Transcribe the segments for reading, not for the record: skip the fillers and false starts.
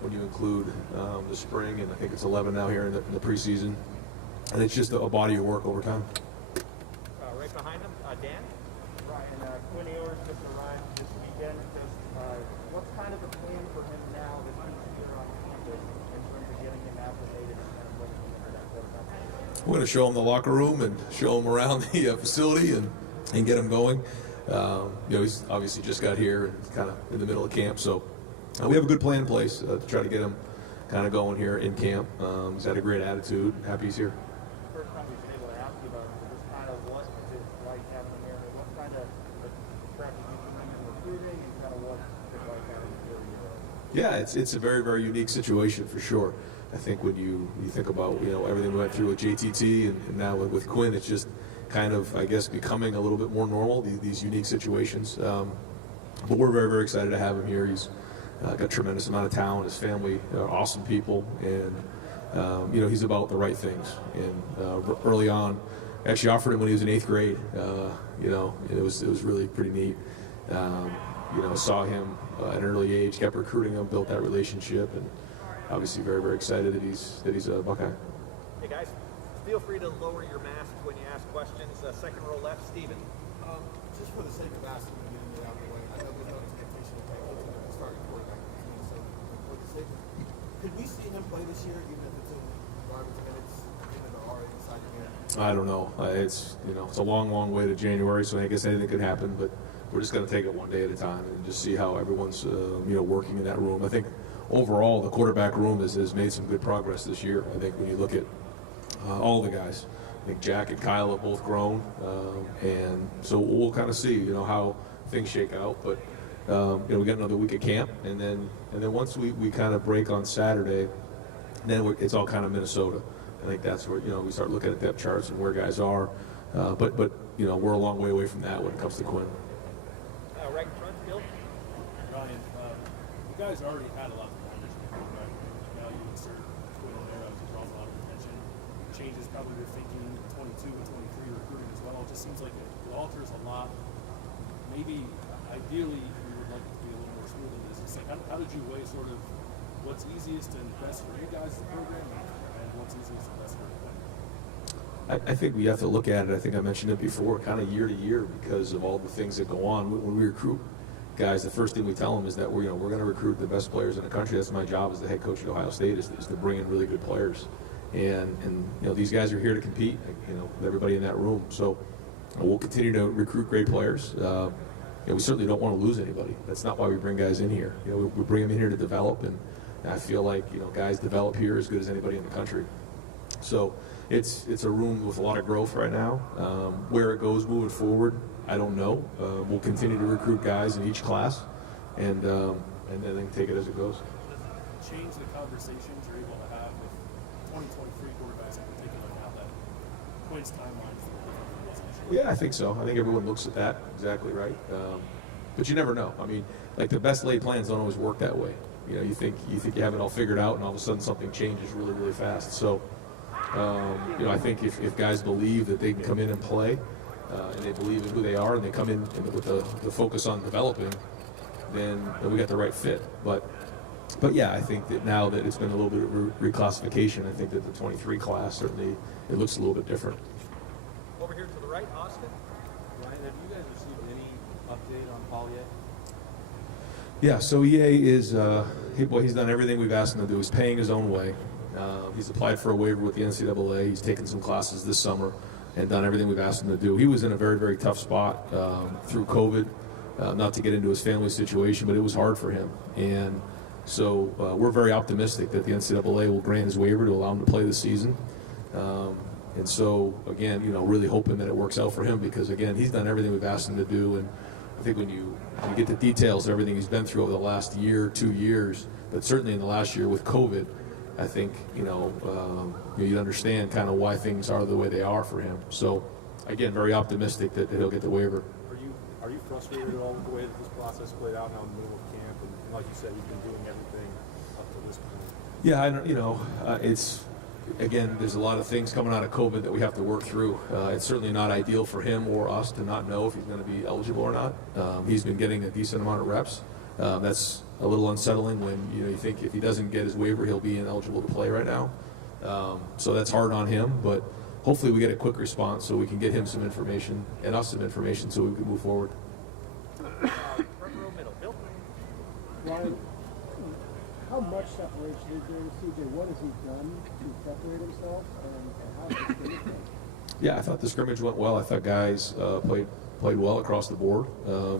when you include the spring, and I think it's 11 now here in the preseason. And it's just a body of work over time. Right behind him, Dan. Ryan, Quinn Ewers just arrived this weekend. What's kind of the plan for him now that he's here on campus in terms of getting him acclimated and kind of bringing him into that quarterback? We're going to show him the locker room and show him around the facility and get him going. He's obviously just got here and kind of in the middle of camp, so we have a good plan in place to try to get him kind of going here in camp. He's had a great attitude. Happy he's here. First time we've been able to ask you about just kind of what it's like having him here, what kind of practice you can bring in recruiting, and kind of what it's like having him here. Yeah, it's a very, very unique situation for sure. I think when you think about everything we went through with JTT and now with Quinn, it's just kind of, I guess, becoming a little bit more normal, these unique situations. But we're very, very excited to have him here. He's got a tremendous amount of talent. His family are awesome people, and he's about the right things. And early on, I actually offered him when he was in 8th grade. It was really pretty neat. Saw him at an early age, kept recruiting him, built that relationship, and obviously very, very excited that he's a Buckeye. Hey guys, feel free to lower your mask when you ask questions. Second row left, Steven. Just for the sake of asking and getting it out of the way, I know there's no expectation of playing ultimately starting quarterback for the team, so for the sake of, could we see him play this year, even if it's in garbage minutes, given the already decided game? I don't know. It's a long, long way to January, so I guess anything could happen. But we're just going to take it one day at a time and just see how everyone's working in that room. I think overall the quarterback room has made some good progress this year. I think when you look at all the guys, I think Jack and Kyle have both grown, and so we'll kind of see how things shake out. But we got another week of camp, and then once we kind of break on Saturday, then it's all kind of Minnesota. I think that's where we start looking at depth charts and where guys are. But we're a long way away from that when it comes to Quinn. Right in front, Bill. Ryan, you guys already had a lot of players, right? Now you insert Quinn in there, obviously draws a lot of attention. Changes probably your thinking 22 and 23 recruiting as well. It just seems like it alters a lot. Maybe ideally we would like it to be a little more smooth than this. It's like how did you weigh sort of what's easiest and best for you guys as a program and what's easiest and best for everybody? I think we have to look at it. I think I mentioned it before, kind of year to year, because of all the things that go on. When we recruit guys, the first thing we tell them is that we're going to recruit the best players in the country. That's my job as the head coach at Ohio State is to bring in really good players. And these guys are here to compete. With everybody in that room. So we'll continue to recruit great players. We certainly don't want to lose anybody. That's not why we bring guys in here. We bring them in here to develop, and I feel like guys develop here as good as anybody in the country. So it's a room with a lot of growth right now. Where it goes moving forward, I don't know. We'll continue to recruit guys in each class, and then take it as it goes. Does it change the conversations you're able to have with 2023 quarterbacks in particular now that Quinn's timeline is a little different than it was initially? Yeah, I think so. I think everyone looks at that exactly right. But you never know. I mean, like the best laid plans don't always work that way. You think you have it all figured out, and all of a sudden something changes really, really fast. So. I think if guys believe that they can come in and play, and they believe in who they are, and they come in with the focus on developing, then we got the right fit. But yeah, I think that now that it's been a little bit of reclassification, I think that the 23 class certainly it looks a little bit different. Over here to the right, Austin. Ryan, have you guys received any update on Paul yet? Yeah, so EA is he's done everything we've asked him to do. He's paying his own way. He's applied for a waiver with the NCAA. He's taken some classes this summer and done everything we've asked him to do. He was in a very, very tough spot through COVID, not to get into his family situation, but it was hard for him. And so we're very optimistic that the NCAA will grant his waiver to allow him to play this season. And so, again, really hoping that it works out for him because, again, he's done everything we've asked him to do. And I think when you get the details of everything he's been through over the last year, 2 years, but certainly in the last year with COVID, I think, you understand kind of why things are the way they are for him. So, again, very optimistic that he'll get the waiver. Are you frustrated at all with the way that this process played out now in the middle of camp? And like you said, you've been doing everything up to this point. Yeah, I don't, it's, again, there's a lot of things coming out of COVID that we have to work through. It's certainly not ideal for him or us to not know if he's going to be eligible or not. He's been getting a decent amount of reps. That's a little unsettling when you think if he doesn't get his waiver, he'll be ineligible to play right now. So that's hard on him, but hopefully we get a quick response so we can get him some information and us some information so we can move forward. Front row middle. Bill? Ryan, how much separation is there in CJ? What has he done to separate himself, and how has he been? Yeah, I thought the scrimmage went well. I thought guys played well across the board. I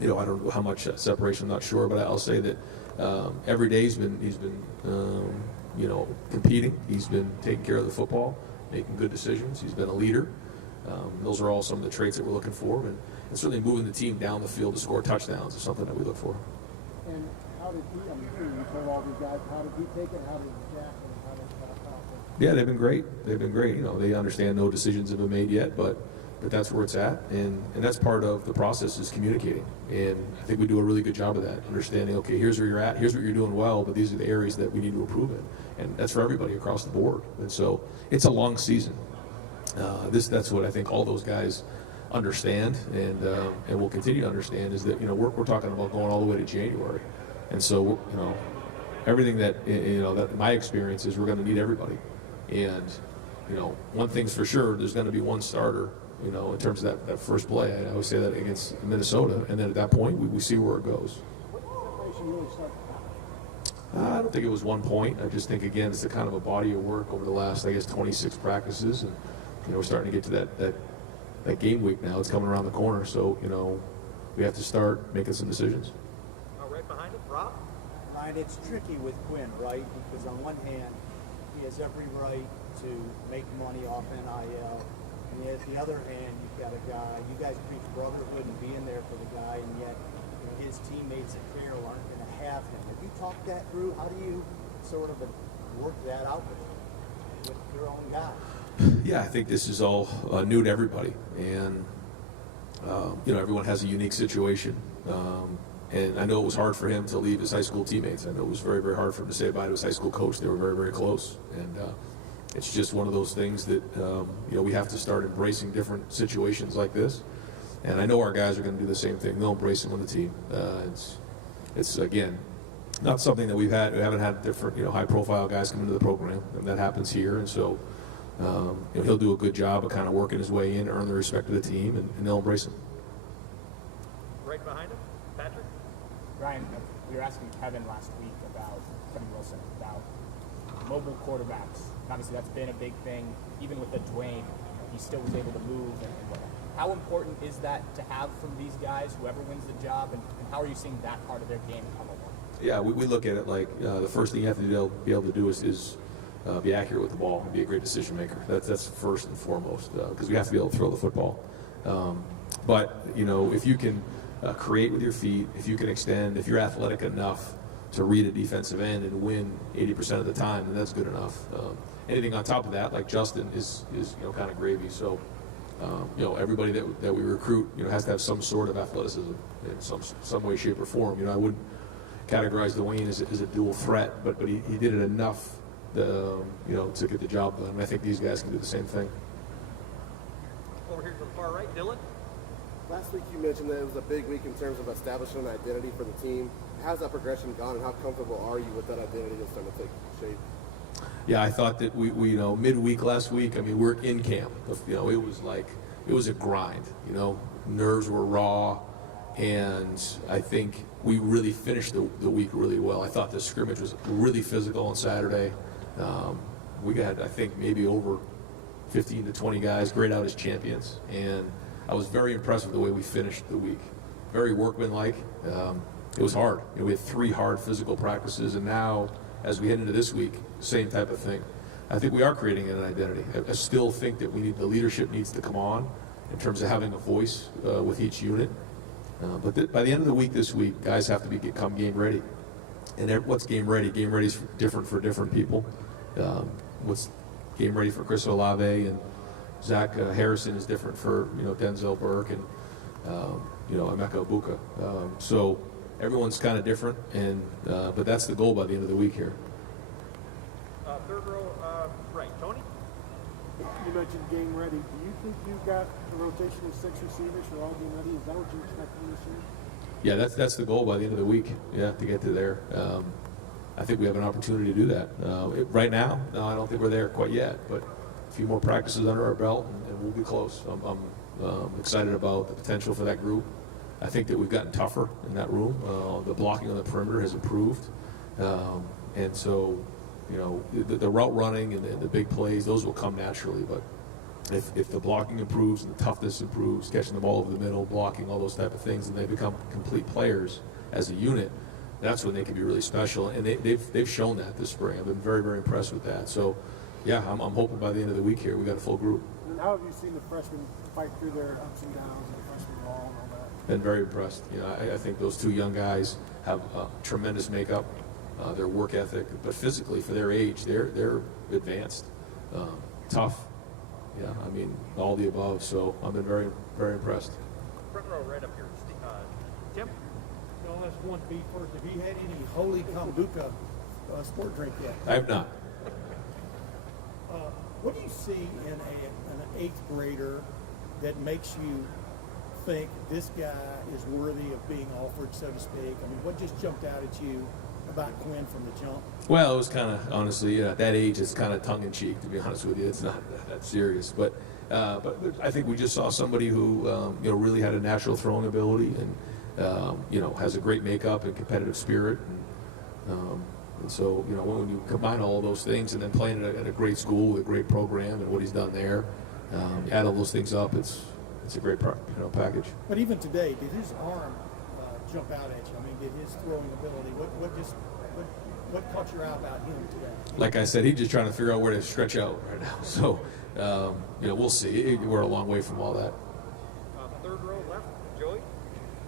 don't know how much separation, I'm not sure, but I'll say that every day he's been competing. He's been taking care of the football, making good decisions. He's been a leader. Those are all some of the traits that we're looking for, and certainly moving the team down the field to score touchdowns is something that we look for. And how did he, you told all these guys, how did he take it, how did Jack, and how did Falcon? Yeah, they've been great. They've been great. They understand no decisions have been made yet, but that's where it's at, and that's part of the process is communicating. And I think we do a really good job of that, understanding, okay, here's where you're at, here's what you're doing well, but these are the areas that we need to improve in. And that's for everybody across the board. And so it's a long season. That's what I think all those guys understand and will continue to understand is that, we're talking about going all the way to January. And so, everything that, that my experience is we're going to need everybody. And, one thing's for sure, there's going to be one starter, in terms of that first play. I always say that against Minnesota. And then at that point, we see where it goes. What separation really started to happen? I don't think it was 1 point. I just think, again, it's a kind of a body of work over the last, 26 practices. And, we're starting to get to that game week now. It's coming around the corner. So, we have to start making some decisions. Right behind him, Rob? Ryan, it's tricky with Quinn, right? Because on one hand, he has every right to make money off NIL. And yet, the other hand, you've got a guy, you guys preach brotherhood and being there for the guy, and yet his teammates at Carroll aren't going to have him. Have you talked that through? How do you sort of work that out with your own guy? Yeah, I think this is all new to everybody. And, everyone has a unique situation. And I know it was hard for him to leave his high school teammates. I know it was very, very hard for him to say bye to his high school coach. They were very, very close. And it's just one of those things that, we have to start embracing different situations like this. And I know our guys are going to do the same thing. They'll embrace it on the team. It's again, not something that we haven't had different, high-profile guys come into the program. And that happens here. And so, he'll do a good job of kind of working his way in, earn the respect of the team, and they'll embrace him. Right behind him, Patrick? Ryan, we were asking Kevin last week about Kevin Wilson, about mobile quarterbacks. Obviously, that's been a big thing. Even with the Dwayne, he still was able to move and whatnot. How important is that to have from these guys, whoever wins the job, and how are you seeing that part of their game come along? Yeah, we look at it like the first thing you have to be able to do is be accurate with the ball and be a great decision maker. That's first and foremost because we have to be able to throw the football. But if you can create with your feet, if you can extend, if you're athletic enough to read a defensive end and win 80% of the time, then that's good enough. Anything on top of that, like Justin, is kind of gravy. So everybody that we recruit has to have some sort of athleticism in some way, shape, or form. I wouldn't categorize Dwayne as a dual threat, but he did it enough to get the job done. And I think these guys can do the same thing. Over here to the far right, Dylan? Last week you mentioned that it was a big week in terms of establishing an identity for the team. How's that progression gone, and how comfortable are you with that identity that's starting to take shape? Yeah, I thought that we midweek last week, we're in camp. It was a grind. Nerves were raw, and I think we really finished the week really well. I thought the scrimmage was really physical on Saturday. We got, I think, maybe over 15 to 20 guys grayed out as champions, and I was very impressed with the way we finished the week. Very workmanlike. It was hard. We had 3 hard physical practices, and now, as we head into this week, same type of thing. I think we are creating an identity. I still think that the leadership needs to come on in terms of having a voice with each unit. But by the end of the week this week, guys have to become game ready. And what's game ready? Game ready is different for different people. What's game ready for Chris Olave and Zach Harrison is different for Denzel Burke and Emeka Ibuka. So everyone's kind of different, but that's the goal by the end of the week here. Third row, right, Tony? You mentioned game ready. Do you think you got a rotation of 6 receivers who are all game ready? Is that what you expect from this year? Yeah, that's the goal by the end of the week. Yeah, to get to there. I think we have an opportunity to do that. Right now, no, I don't think we're there quite yet. But a few more practices under our belt, and we'll be close. I'm excited about the potential for that group. I think that we've gotten tougher in that room. The blocking on the perimeter has improved, and so the route running and the big plays, those will come naturally. But if the blocking improves and the toughness improves, catching the ball over the middle, blocking, all those type of things, and they become complete players as a unit, that's when they can be really special. And they've shown that this spring. I've been very, very impressed with that. So, yeah, I'm hoping by the end of the week here we got a full group. And how have you seen the freshmen fight through their ups and downs and the freshman wall and all that? Been very impressed. I think those two young guys have tremendous makeup, their work ethic, but physically for their age, they're advanced, tough. Yeah, I mean all the above. So I've been very, very impressed. Front row right up here. Tim? No, that's one beat first. Have you had any holy kombucha sport drink yet? I have not. What do you see in an eighth grader that makes you think this guy is worthy of being offered, so to speak? I mean, what just jumped out at you about Quinn from the jump? Well, it was kind of, honestly, at that age, it's kind of tongue-in-cheek, to be honest with you. It's not that serious. But I think we just saw somebody who, really had a natural throwing ability and, has a great makeup and competitive spirit. And so, when you combine all those things and then playing at a great school with a great program and what he's done there, add all those things up, it's a great package. But even today, did his arm jump out at you? I mean, did his throwing ability, what caught your eye about him today? Like I said, he's just trying to figure out where to stretch out right now. So, we'll see. We're a long way from all that. Third row left. Joey?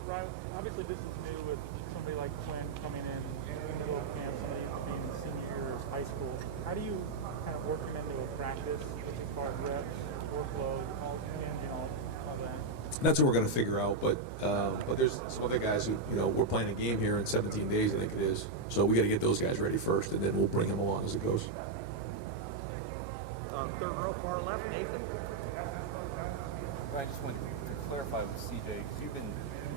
Ryan, obviously this is new with somebody like Quinn coming in the middle of camp, somebody being in senior year of high school. How do you kind of work him into a practice as far as reps, workload, all that? That's what we're going to figure out. But there's some other guys who, we're playing a game here in 17 days, I think it is. So we got to get those guys ready first, and then we'll bring them along as it goes. Third row far left. Nathan? I just wanted to clarify with CJ, because you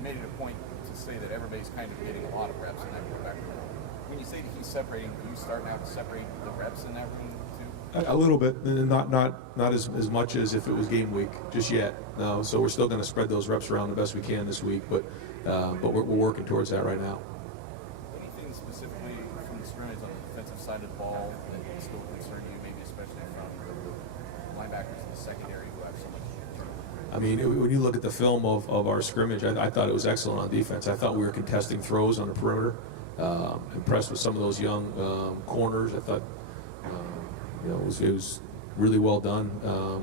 made it a point to say that everybody's kind of getting a lot of reps in that quarterback room. When you say that he's separating, do you start now to separate the reps in that room too? A little bit, not as much as if it was game week just yet. No, so we're still going to spread those reps around the best we can this week, but we're working towards that right now. Anything specifically from the scrimmage on the defensive side of the ball that still concern you, maybe especially from the linebackers in the secondary who have so much turnover? I mean, when you look at the film of our scrimmage, I thought it was excellent on defense. I thought we were contesting throws on the perimeter. Impressed with some of those young corners. I thought it was really well done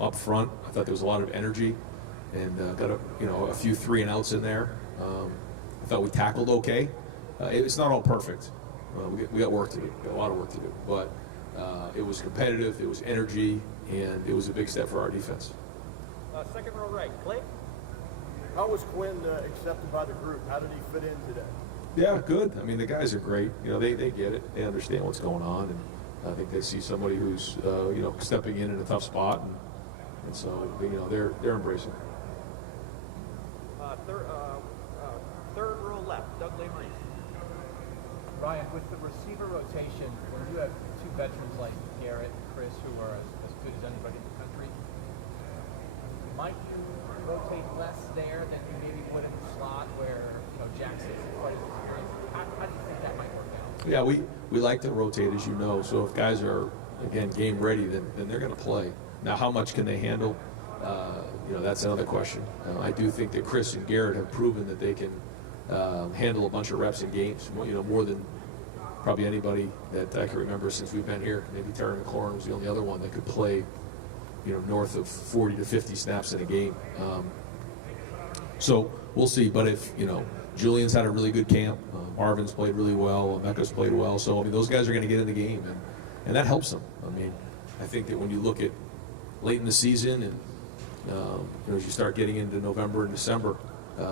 up front. I thought there was a lot of energy and got a few 3-and-outs in there. I thought we tackled okay. It's not all perfect. We got work to do. We got a lot of work to do. But it was competitive. It was energy, and it was a big step for our defense. Second row right. Clay? How was Quinn accepted by the group? How did he fit in today? Yeah, good. I mean, the guys are great. They get it. They understand what's going on, and I think they see somebody who's stepping in a tough spot, and so they're embracing. Third row left. Doug Lemery. Ryan, with the receiver rotation, when you have two veterans like Garrett and Chris who are as good as anybody in the country, might you rotate less there than you maybe would in the slot where Jackson is quite as experienced? How do you think that might work out? Yeah, we like to rotate, as you know. So if guys are, again, game ready, then they're going to play. Now, how much can they handle? That's another question. I do think that Chris and Garrett have proven that they can handle a bunch of reps in games, more than probably anybody that I can remember since we've been here. Maybe Terry McLaurin was the only other one that could play, north of 40 to 50 snaps in a game. So we'll see. But if, Julian's had a really good camp, Marvin's played really well, Mecca's played well. So, those guys are going to get in the game, and that helps them. I think that when you look at late in the season and, as you start getting into November and December,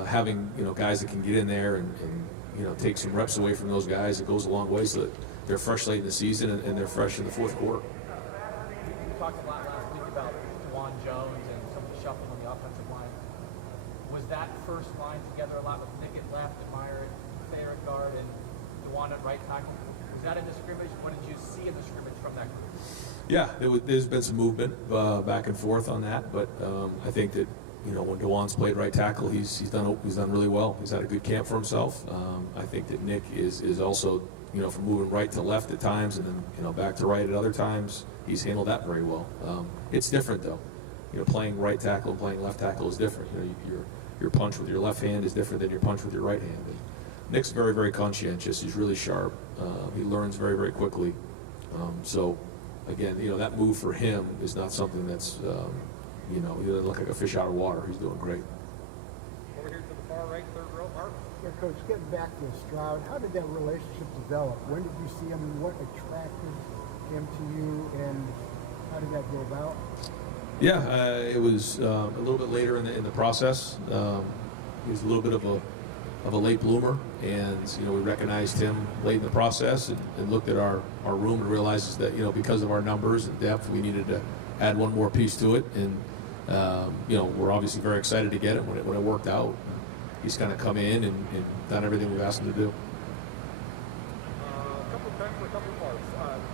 having, guys that can get in there and take some reps away from those guys, it goes a long way so that they're fresh late in the season and they're fresh in the fourth quarter. We talked a lot last week about Juwan Jones and some of the shuffling on the offensive line. Was that first line together a lot with Nick at left, and Meyer at Thayer at guard, and Dewan at right tackle? Was that in the scrimmage? What did you see in the scrimmage from that group? Yeah, there's been some movement back and forth on that, but I think that when Dewan's played right tackle, he's done really well. He's had a good camp for himself. I think that Nick is also from moving right to left at times and then back to right at other times. He's handled that very well. It's different though. Playing right tackle and playing left tackle is different. Your punch with your left hand is different than your punch with your right hand. And Nick's very, very conscientious. He's really sharp. He learns very, very quickly. So again, that move for him is not something that's he doesn't look like a fish out of water. He's doing great. Over here to the far right, third row, Mark. Yeah, Coach, getting back to Stroud, how did that relationship develop? When did you see him, and what attracted him to you, and how did that go about? Yeah, it was a little bit later in the process. He was a little bit of a late bloomer, and we recognized him late in the process and looked at our room and realized that because of our numbers and depth, we needed to add one more piece to it. And we're obviously very excited to get it when it worked out. He's kind of come in and done everything we've asked him to do. A couple of times for a couple of parts.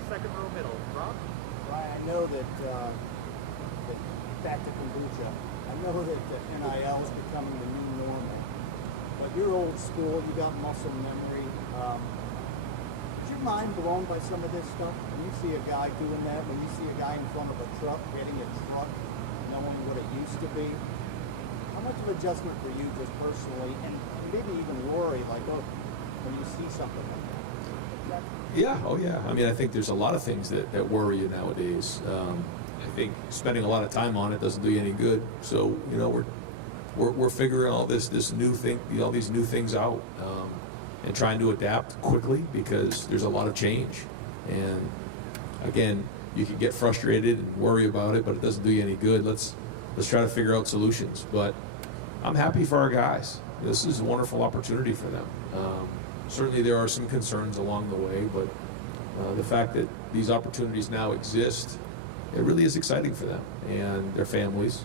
Second row middle, Rob. Ryan, I know that back to kombucha. I know that the NIL is becoming the new normal, but you're old school. You got muscle memory. Is your mind blown by some of this stuff? When you see a guy doing that, when you see a guy in front of a truck getting a truck, knowing what it used to be, how much of adjustment for you just personally, and maybe even Rory, like, when you see something like that? Yeah, oh yeah. I mean, I think there's a lot of things that worry you nowadays. I think spending a lot of time on it doesn't do you any good. So we're figuring all this new thing, all these new things out, and trying to adapt quickly because there's a lot of change. And again, you can get frustrated and worry about it, but it doesn't do you any good. Let's try to figure out solutions. But I'm happy for our guys. This is a wonderful opportunity for them. Certainly there are some concerns along the way, but the fact that these opportunities now exist, it really is exciting for them and their families.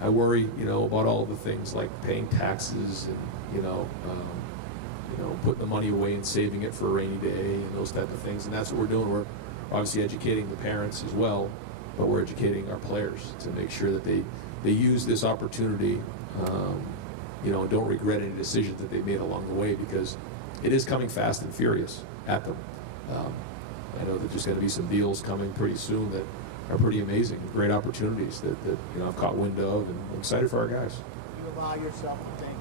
I worry, about all the things like paying taxes and, putting the money away and saving it for a rainy day and those type of things. And that's what we're doing. We're obviously educating the parents as well, but we're educating our players to make sure that they use this opportunity, and don't regret any decisions that they made along the way, because it is coming fast and furious at them. I know that there's going to be some deals coming pretty soon that are pretty amazing, great opportunities that I've caught wind of, and I'm excited for our guys. Do you allow yourself to think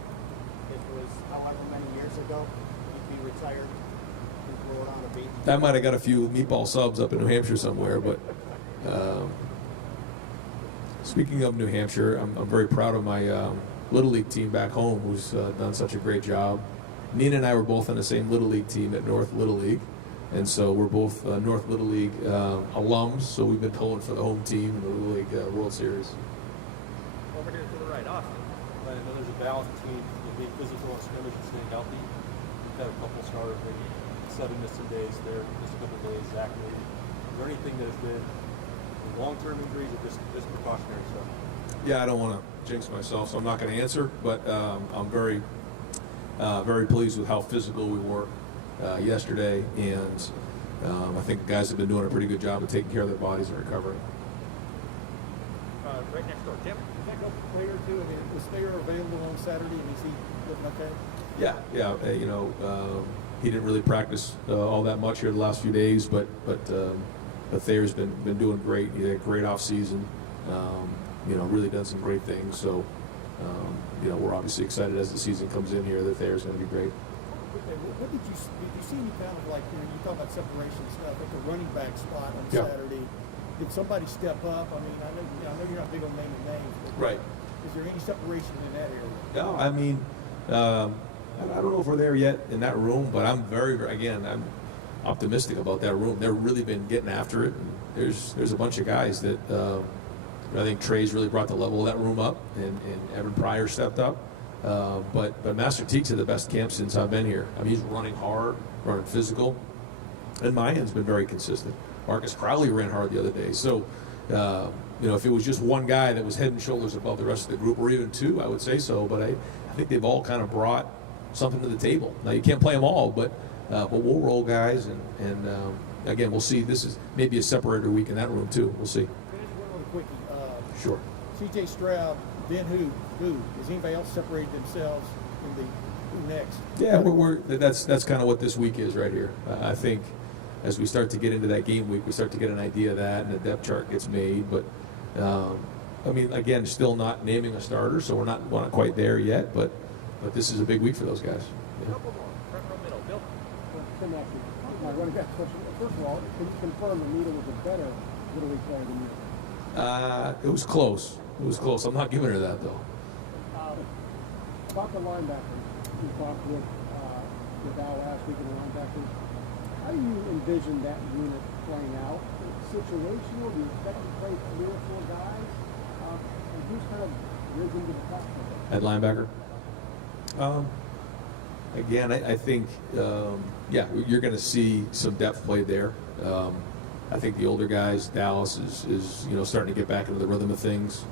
it was however many years ago you'd be retired and roll on a beach? I might have got a few meatball subs up in New Hampshire somewhere, but speaking of New Hampshire, I'm very proud of my Little League team back home, who's done such a great job. Nina and I were both on the same Little League team at North Little League, and so we're both North Little League alums, so we've been pulling for the home team in the Little League World Series. Over here to the right, Austin. I know there's a balance between being physical and scrimmage and staying healthy. We've had a couple starters, maybe 7 missing days there, just a couple days. Zach, maybe. Is there anything that has been long-term injuries or just precautionary stuff? Yeah, I don't want to jinx myself, so I'm not going to answer, but I'm very, very pleased with how physical we were yesterday, and I think the guys have been doing a pretty good job of taking care of their bodies and recovering. Right next door, Tim. Back up a player too. I mean, was Thayer available on Saturday, and is he looking okay? Yeah. He didn't really practice all that much here the last few days, but Thayer's been doing great. He had a great off season. Really done some great things. So, we're obviously excited as the season comes in here that Thayer's going to be great. Okay, what did you see any kind of like, you talk about separation stuff at the running back spot on Yeah. Saturday? Did somebody step up? I mean, I know you're not big on naming names, but Right. is there any separation in that area? No, I mean, I don't know if we're there yet in that room, but I'm I'm optimistic about that room. They've really been getting after it. And there's a bunch of guys that I think Trey's really brought the level of that room up, and Evan Pryor stepped up. But Master Teague's had the best camp since I've been here. I mean, he's running hard, running physical, and Mayan's been very consistent. Marcus Crowley ran hard the other day. So, if it was just one guy that was head and shoulders above the rest of the group, or even two, I would say so. But I think they've all kind of brought something to the table. Now you can't play them all, but we'll roll guys, and again, we'll see. This is maybe a separator week in that room too. We'll see. One other quickie. Sure. C.J. Stroud, then who? Has anybody else separated themselves in the who next? Yeah, that's kind of what this week is right here. I think as we start to get into that game week, we start to get an idea of that, and the depth chart gets made. But I mean, again, still not naming a starter, so we're not quite there yet. But this is a big week for those guys. Yeah. Couple more. Front row middle. Bill. Tim, actually, my running back question. First of all, can you confirm Anita was a better Little League player than you? It was close. It was close. I'm not giving her that though. About the linebackers, you talked with Al last week in the linebackers. How do you envision that unit playing out? Situational? Do you expect to play 3 or 4 guys? And who's kind of risen to the top of it? At linebacker? Again, I think, you're going to see some depth play there. I think the older guys, Dallas is starting to get back into the rhythm of things.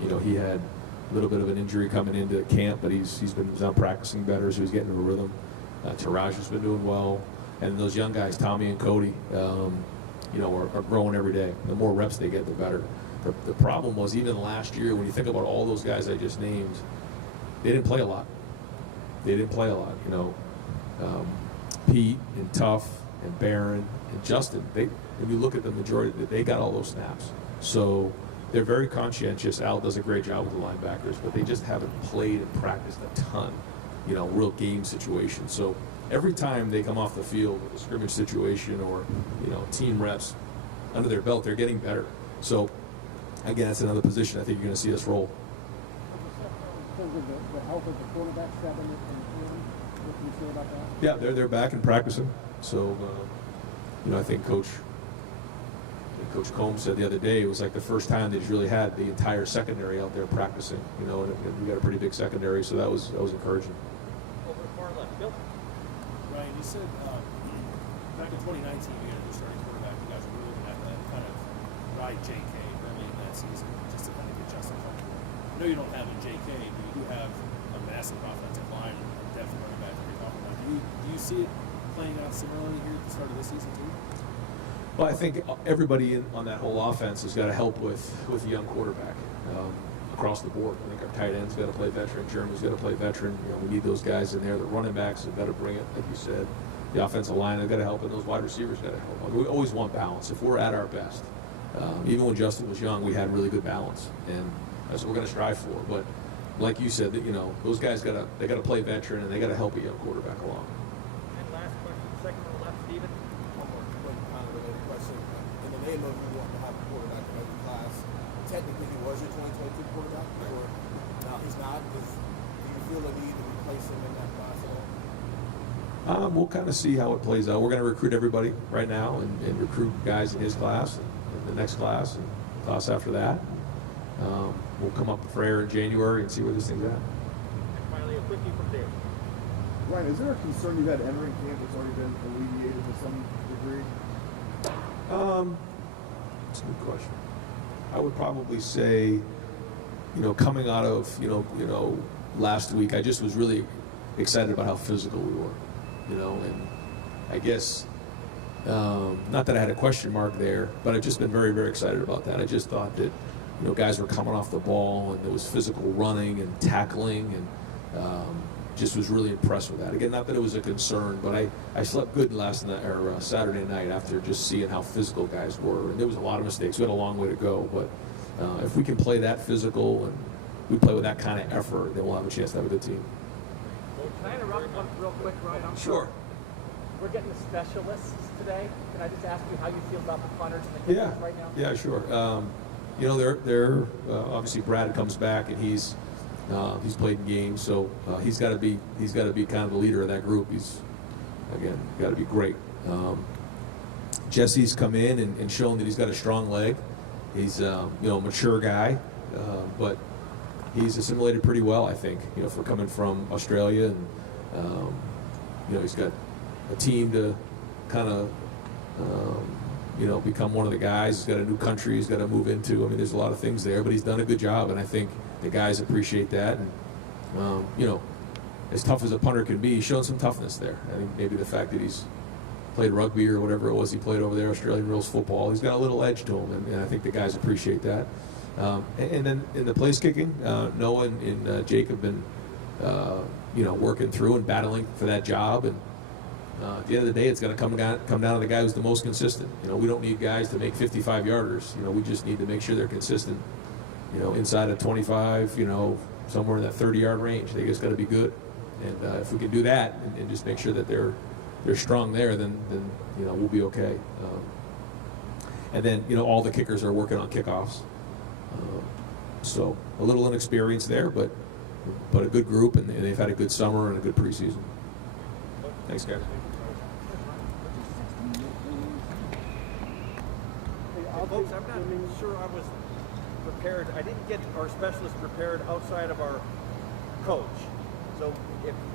He had a little bit of an injury coming into camp, but he's now practicing better, so he's getting into a rhythm. Taraj has been doing well, and those young guys, Tommy and Cody, are growing every day. The more reps they get, the better. The problem was even last year, when you think about all those guys I just named, they didn't play a lot. Pete and Tuff and Barron and Justin, when you look at the majority, they got all those snaps. So they're very conscientious. Al does a great job with the linebackers, but they just haven't played and practiced a ton, real game situations. So every time they come off the field with a scrimmage situation or, team reps under their belt, they're getting better. So again, that's another position I think you're going to see us roll. In terms of the health of the quarterback 7 and 10, what can you say about that? Yeah, they're back and practicing. So, I think Coach Combs said the other day it was like the first time they've really had the entire secondary out there practicing. And we got a pretty big secondary, so that was encouraging. Over to far left. Bill. Ryan, you said back in 2019 you got a starting quarterback. You guys were really looking at that kind of ride JK early in that season just to kind of get Justin comfortable. I know you don't have a JK, but you do have a massive offensive line and depth of running back that you're talking about. Do you see it playing out similarly here at the start of this season too? Well, I think everybody on that whole offense has got to help with the young quarterback across the board. I think our tight end's got to play veteran. Jeremy's got to play veteran. We need those guys in there. The running backs have got to bring it, like you said. The offensive line have got to help, and those wide receivers got to help. We always want balance. If we're at our best, even when Justin was young, we had really good balance, and that's what we're going to strive for. But like you said, those guys got to play veteran, and they got to help a young quarterback along. And last question, second row left, Steven. One more quick kind of related question. In the name of you wanting to have a quarterback in every class, technically he was your 2022 quarterback, or now he's not. Do you feel the need to replace him in that class at all? We'll kind of see how it plays out. We're going to recruit everybody right now and recruit guys in his class and the next class and the class after that. We'll come up for air in January and see where this thing's at. And finally, a quickie from Dave. Ryan, is there a concern you've had entering camp that's already been alleviated to some degree? That's a good question. I would probably say, coming out of, last week, I just was really excited about how physical we were, and I guess, not that I had a question mark there, but I've just been very, very excited about that. I just thought that, guys were coming off the ball and there was physical running and tackling and just was really impressed with that. Again, not that it was a concern, but I slept good last night or Saturday night after just seeing how physical guys were. And there was a lot of mistakes. We had a long way to go, but if we can play that physical and we play with that kind of effort, then we'll have a chance to have a good team. Can I interrupt one real quick, Ryan? I'm Sure. We're getting the specialists today. Can I just ask you how you feel about the punters and the kickers right now? Yeah, sure. They're obviously Brad comes back and he's played in games, so he's got to be kind of the leader of that group. He's again got to be great. Jesse's come in and shown that he's got a strong leg. He's a mature guy, but he's assimilated pretty well, I think. For coming from Australia, and he's got a team to kind of become one of the guys. He's got a new country he's got to move into. I mean, there's a lot of things there, but he's done a good job, and I think the guys appreciate that. And as tough as a punter can be, he's shown some toughness there. I think maybe the fact that he's played rugby or whatever it was he played over there, Australian rules football, he's got a little edge to him, and I think the guys appreciate that. And then in the place kicking, Noah and Jake have been working through and battling for that job. And at the end of the day, it's going to come down to the guy who's the most consistent. We don't need guys to make 55-yarders. We just need to make sure they're consistent. Inside of 25, somewhere in that 30-yard range. They just got to be good. And if we can do that and just make sure that they're strong there, then we'll be okay. And then all the kickers are working on kickoffs. So a little inexperience there, but a good group, and they've had a good summer and a good preseason. Thanks, guys. Folks, I'm not sure I was prepared. I didn't get our specialists prepared outside of our coach. So if